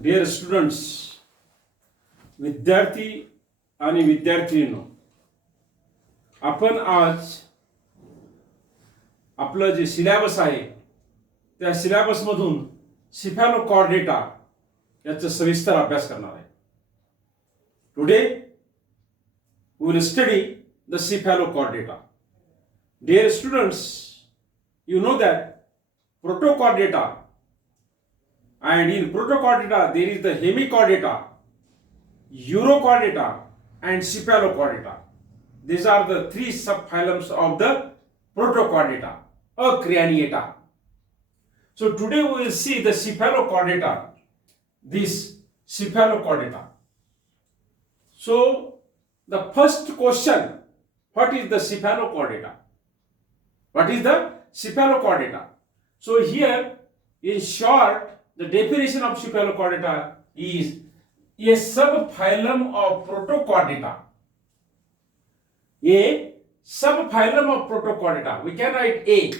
Dear students, विद्यार्थी आणि विद्यार्थिनींनो, आपण आज आपलं जे सिलेबस आहे त्या सिलेबसमधून सिफॅलोकॉर्डेटा याचा सविस्तर अभ्यास करणार आहे. Today we will study the Cephalochordata. Dear students, you know that protochordata, and in protochordata there is the hemichordata, urochordata and cephalochordata. These are the three subphylums of the protochordata, acraniata. So today we will see the cephalochordata, this cephalochordata. So the first question, what is the cephalochordata? What is the cephalochordata? So here, in short, the definition of cephalochordata is a subphylum of protochordata. A subphylum of protochordata. We can write a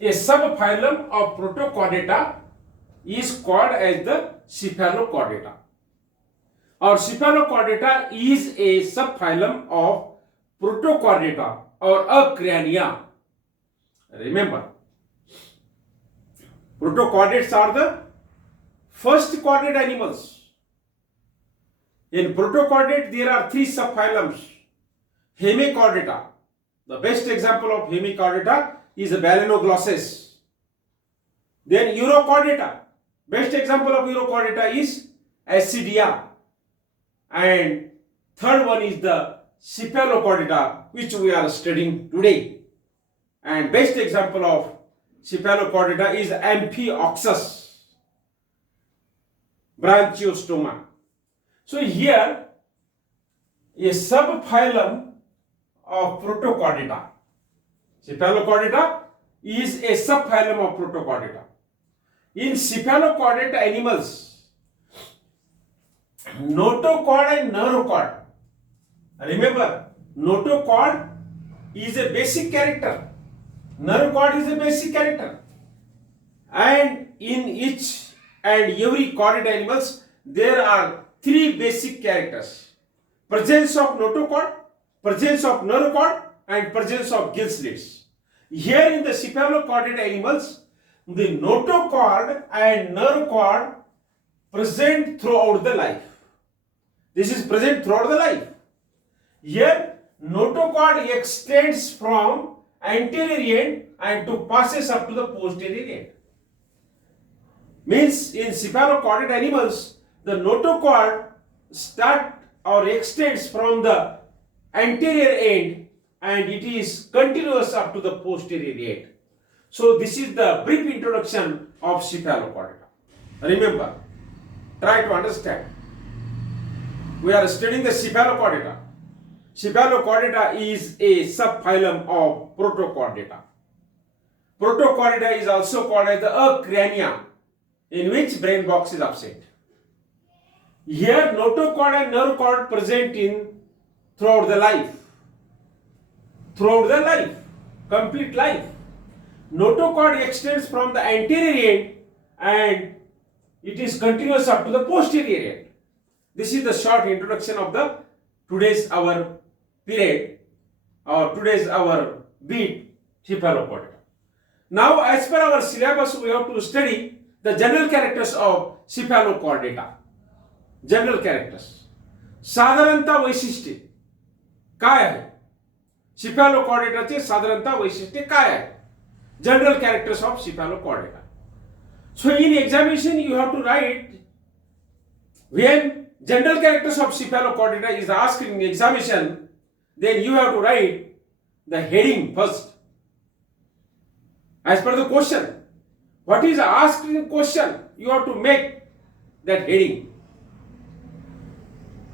subphylum of protochordata is called as the cephalochordata. Or cephalochordata is a subphylum of protochordata or acrania. Remember, protochordates are the first chordate animals. In protochordate there are three subphylums. Hemichordata. The best example of hemichordata is Balanoglosses. Then urochordata. Best example of urochordata is Ascidia. And third one is the cephalochordata, which we are studying today. And best example of cephalochordata is Amphioxus, Branchiostoma. So here, a subphylum of protochordata. Cephalochordata is a subphylum of protochordata. In cephalochordate animals, notochord and neurochord. Remember, notochord is a basic character, neurochord is a basic character, and in each and every chordate animals there are three basic characters: presence of notochord, presence of neurochord, and presence of gill slits. Here in the cephalochordate animals, the notochord and neurochord present throughout the life. This is present throughout the life. Here, notochord extends from anterior end and to passes up to the posterior end. Means in cephalochordate animals, the notochord start or extends from the anterior end and it is continuous up to the posterior end. So this is the brief introduction of cephalochordata. Remember, try to understand. We are studying the cephalochordata. Cephalochordata is a subphylum of protochordata. Protochordata is also called as the acrania, in which brain box is absent. Here, notochord and neurochord present in throughout the life. Throughout the life, complete life. Notochord extends from the anterior end and it is continuous up to the posterior end. This is the short introduction of the today's our period or today's our beat, cephalochordata. Now, as per our syllabus, we have to study the general characters of cephalochordata. General characters. साधारणतः वैशिष्ट्ये काय आहे? cephalochordataचे साधारणतः वैशिष्ट्ये काय आहे? General characters of cephalochordata. So in examination you have to write, when general characters of cephalochordata is asked in examination, then you have to write the heading first. As per the question, what is asked in question, you have to make that heading.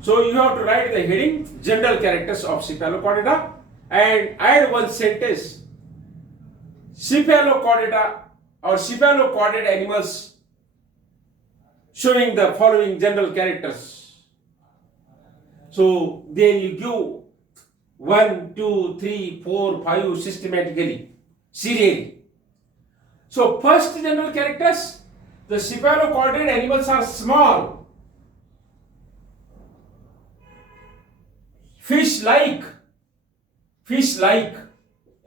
So you have to write the heading, general characters of cephalochordata, and add one sentence. Cephalochordata or cephalochordate animals showing the following general characters. So then you give 1, 2, 3, 4, 5 systematically, serially. So first general characters, the cephalochordate animals are small, fish-like,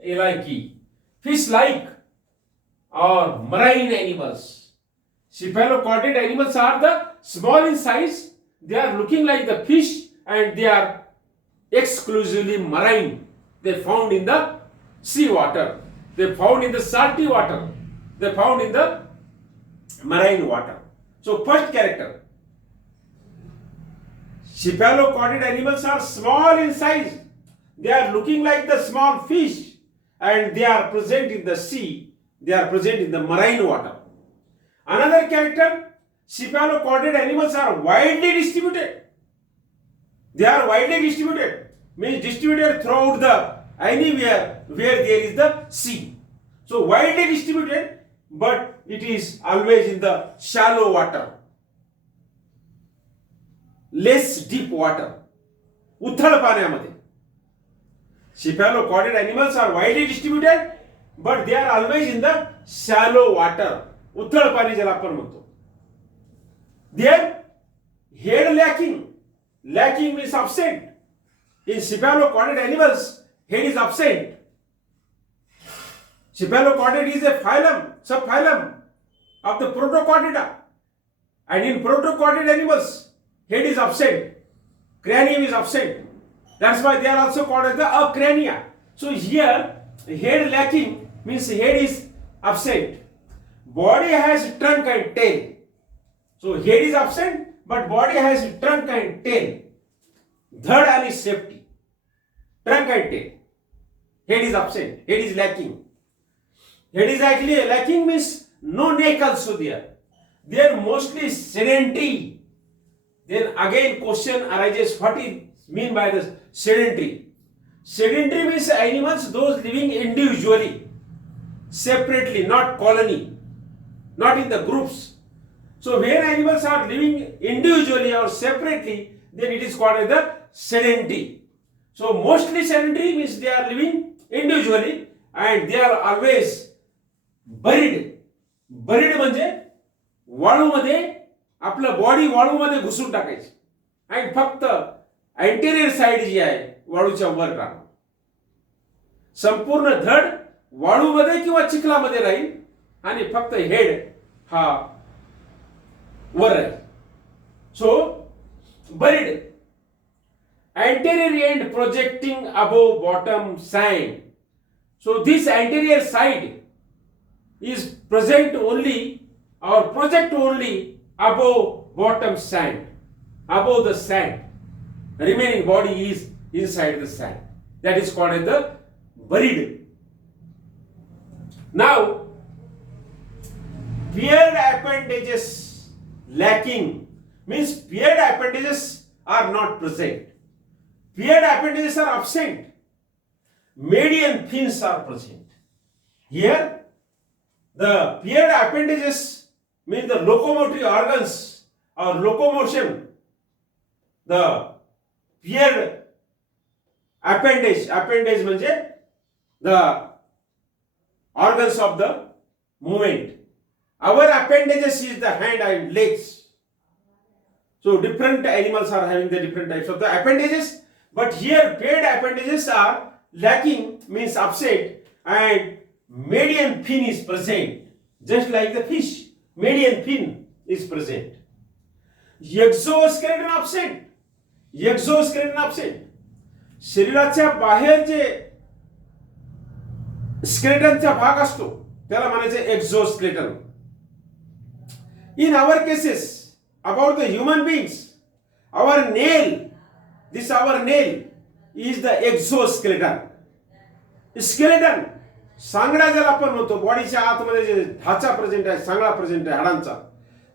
L-I-K, fish-like or marine animals. Cephalochordate animals are the small in size, they are looking like the fish and they are exclusively marine. They found in the sea water, they found in the salty water, they found in the marine water. So first character, cephalochordate animals are small in size, they are looking like the small fish and they are present in the sea, they are present in the marine water. Another character, cephalochordate animals are widely distributed. They are widely distributed, means distributed throughout the anywhere where there is the sea. So widely distributed, but it is always in the shallow water, less deep water, उथळ पाण्यामध्ये. Cephalochordate animals are widely distributed, but they are always in the shallow water, उथळ पाणी ज्याला आपण म्हणतो. Then head lacking means absent. In cephalochordate animals, head is absent. Cephalochordate is a subphylum of the Protochordata, and in protochordate animals, head is absent, cranium is absent. That's why they are also called as the acrania. So here, head lacking means head is absent. Body has trunk and tail. So head is absent, but body has trunk and tail. Dhad and safety. Trunk and tail. Head is absent. Head is lacking. Head is actually lacking means no neck also there. They are mostly sedentary. Then again question arises, what is mean by this sedentary? Sedentary means animals those living individually, separately, not colony, not in the groups. So where animals are living individually or separately, then it is called as the sedentary. So mostly sedentary means they are living individually and they are always buried म्हणजे वाळूमध्ये आपलं body वाळूमध्ये घुसून टाकायची आणि फक्त anterior side जी आहे वाळूच्या वर राहणार. संपूर्ण धड वाळूमध्ये किंवा चिखलामध्ये राहील आणि फक्त हेड हा वर राहील. सो buried. Anterior end projecting above bottom sand. So this anterior side is present only or project only above bottom sand, above the sand. Remaining body is inside the sand. That is called as the buried. Now, paired appendages lacking means paired appendages are not present. Paired appendages are absent. Median fins are present. Here, the paired appendages means the locomotory organs or locomotion. The paired appendage म्हणजे the organs of the movement. Our appendages is the hand and legs. So different animals are having the different types of the appendages, but here paired appendages are lacking means absent and median fin is present. Just like the fish, median fin is present. Exoskeleton absent. Exoskeleton absent. शरीराच्या बाहेर जे स्केलेटनचा भाग असतो त्याला म्हणायचे exoskeleton. In our cases, about the human beings, our nail is the exoskeleton. Skeleton, सांगडा ज्याला आपण म्हणतो, बॉडीच्या आतमध्ये जे ढाचा प्रेझेंट आहे, सांगडा प्रेझेंट आहे हाडांचा,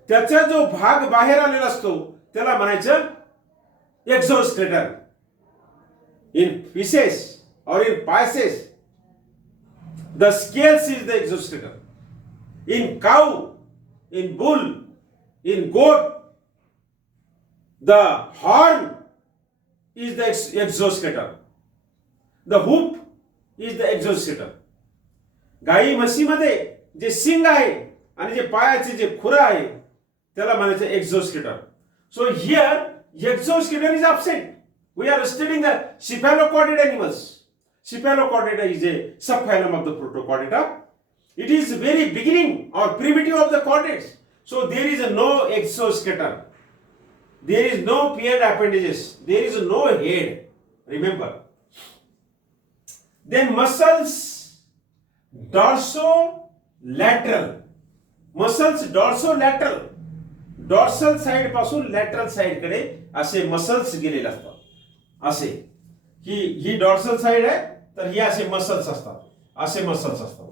त्याचा जो भाग बाहेर आलेला असतो त्याला म्हणायचं exoskeleton. In fishes or in pisces, the scales is the exoskeleton. In cow, in bull, in goat, the horn is the exoskeleton. The hoof is the exoskeleton. गाई म्हशीमध्ये जे सिंग आहे आणि जे पायाचे जे खुरा आहे त्याला म्हणायचं exoskeleton. So here exoskeleton is absent. We are studying the cephalochordate animals. Cephalochordata is a subphylum of the Protochordata. It is very beginning or primitive of the chordates. So there is no exoskeleton. There is no paired appendages. There is no head. Remember. Then muscles dorsolateral. Muscles dorsolateral. Dorsal side पासून lateral side कडे असे muscles गेलेले असतात. असे ही dorsal side आहे तर ही असे muscles असतात. असे मसल्स असतात.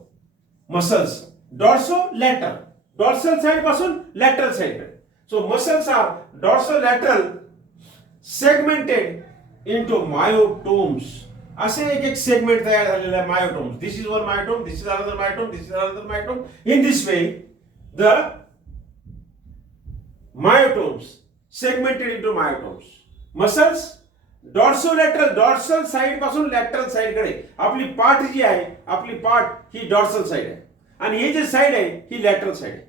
Muscles dorsolateral. Dorsal side पासून लॅटरल साइड कडे. So muscles are dorsolateral segmented into myotomes. असे एक सेगमेंट तयार झालेले आहे myotomes. This is one myotome, this is another myotome, this is another myotome. In this way the myotomes segmented into myotomes. Muscles dorsolateral, dorsal side पासून lateral side कडे. आपली पाठ जी आहे, आपली पाठ ही dorsal side आहे आणि हे जे साइड आहे ही lateral side आहे.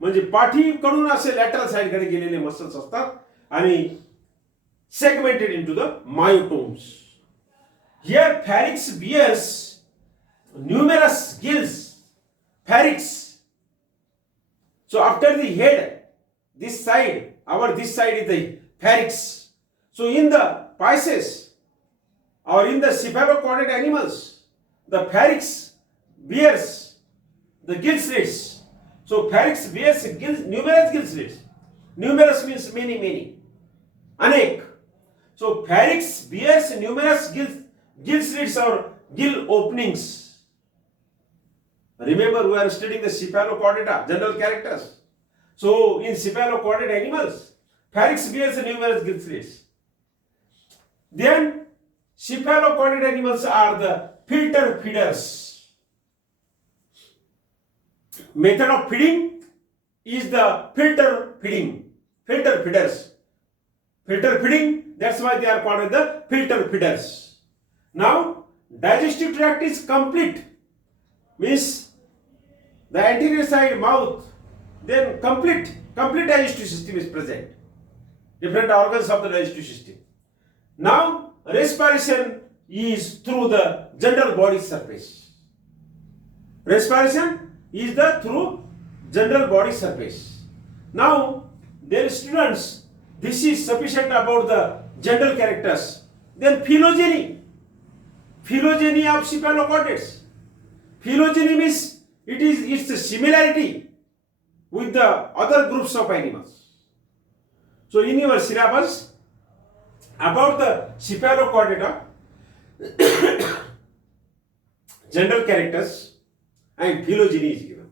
म्हणजे पाठीकडून असे lateral side कडे गेलेले मसल्स असतात आणि segmented into the myotomes. Here pharynx bears numerous gills. Pharynx. So after the head, this side is the pharynx. So in the Pisces or in the cephalochordate animals, the pharynx bears the gill slits. So pharynx bears numerous gill slits. Numerous means many, many. Anek. So pharynx bears numerous gill slits or gill openings. Remember, we are studying the cephalochordata, general characters. So in cephalochordate animals, pharynx bears numerous gill slits. Then cephalochordate animals are the filter feeders. Method of feeding is the filter feeding. Filter feeders. Filter feeding, that's why they are called as the filter feeders. Now digestive tract is complete. Means the anterior side mouth, then complete digestive system is present. Different organs of the digestive system. Now respiration is through the general body surface. Respiration is through general body surface. Now dear students, this is sufficient about the general characters. Then phylogeny. Phylogeny of cephalochordates. Phylogeny means it's a similarity with the other groups of animals. So in your syllabus about the cephalochordata, general characters and phylogeny is given.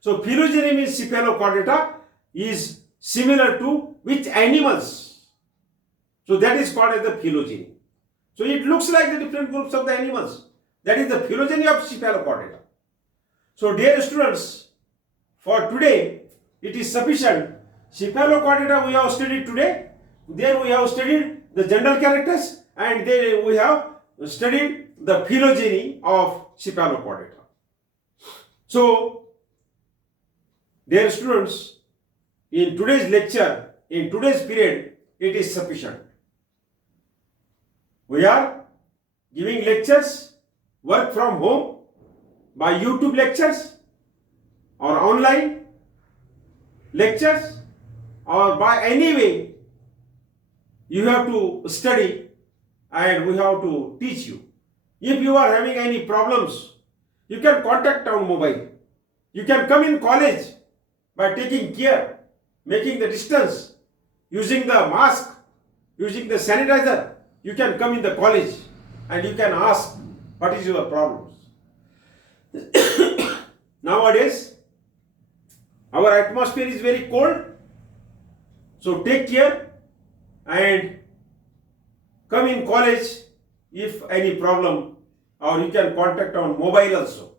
So phylogeny means cephalochordata is similar to which animals? So that is called as the phylogeny. So it looks like the different groups of the animals. That is the phylogeny of cephalochordata. So dear students, for today, it is sufficient. Cephalochordata we have studied today. Then we have studied the general characters and then we have studied the phylogeny of cephalochordata. So, dear students, in today's lecture, in today's period, it is sufficient. We are giving lectures, work from home, by YouTube lectures or online lectures or by any way you have to study and we have to teach you. If you are having any problems, you can contact our mobile. You can come in college by taking care, making the distance, using the mask, using the sanitizer. You can come in the college and you can ask what is your problems. Nowadays, our atmosphere is very cold. So take care and come in college if any problem, or you can contact on mobile also.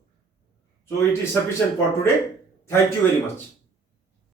So it is sufficient for today. Thank you very much.